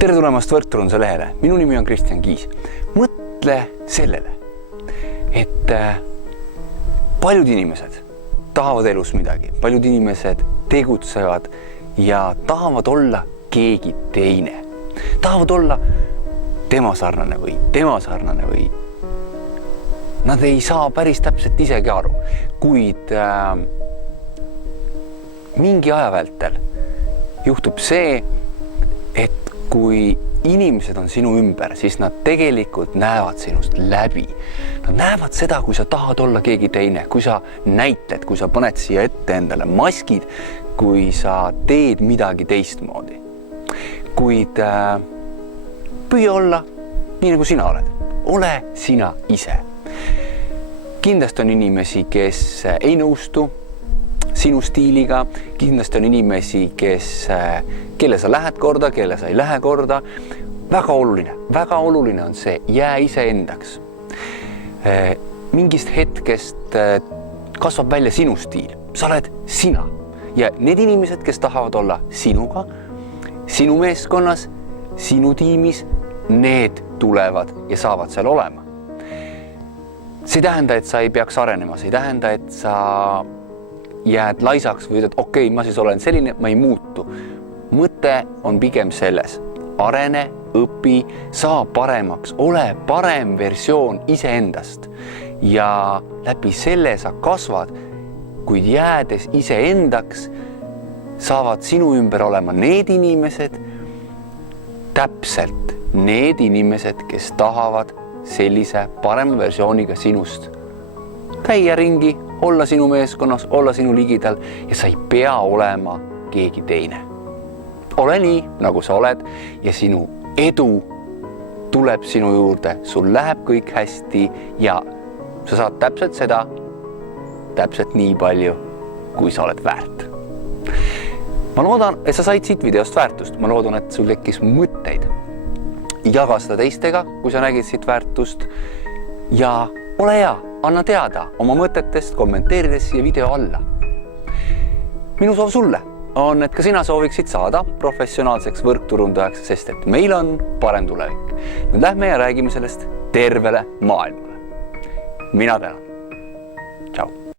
Tere tulemast Võrkturunduse lehele. Minu nimi on Kristjan Kiis. Mõtle sellele, et paljud inimesed tahavad elus midagi. Paljud inimesed tegutsevad ja tahavad olla keegi teine. Tahavad olla tema sarnane või nad ei saa päris täpselt isegi aru. Kuid mingi aja vältel juhtub see, et kui inimesed on sinu ümber, siis nad tegelikult näevad sinust läbi. Nad näevad seda, kui sa tahad olla keegi teine, kui sa näitled, kui sa paned siia ette endale maskid, kui sa teed midagi teistmoodi. Kuid püüa olla nii, nagu sina oled. Ole sina ise. Kindlasti on inimesi, kes ei nõustu sinu stiiliga, kindlasti on inimesi, kelle sa lähed korda, kelle sa ei lähe korda. Väga oluline on see, jää ise endaks. Mingist hetkest kasvab välja sinu stiil. Sa oled sina. Ja need inimesed, kes tahavad olla sinuga, sinu meeskonnas, sinu tiimis, need tulevad ja saavad seal olema. See ei tähenda, et sa ei peaks arenema, see ei tähenda, et sa jääd laisaks või ütled, okei, ma siis olen selline, ma ei muutu. Mõte on pigem selles. Arene, õpi, saa paremaks, ole parem versioon iseendast. Ja läbi selle sa kasvad, kuid jäädes iseendaks, saavad sinu ümber olema need inimesed, täpselt need inimesed, kes tahavad sellise parema versiooniga sinust käia ringi, olla sinu meeskonnas, olla sinu ligidal ja sa ei pea olema keegi teine. Ole nii, nagu sa oled ja sinu edu tuleb sinu juurde, sul läheb kõik hästi ja sa saad täpselt seda, täpselt nii palju, kui sa oled väärt. Ma loodan, et sa said siit videost väärtust. Ma loodan, et sul tekkis mõtteid. Jaga seda teistega, kui sa nägid siit väärtust ja ole hea. Anna teada oma mõtetest, kommenteerides siia video alla. Minu soov sulle on, et ka sina sooviksid saada professionaalseks võrkturundajaks, sest et meil on parem tulevik. Nüüd lähme ja räägime sellest tervele maailmale. Mina tänan.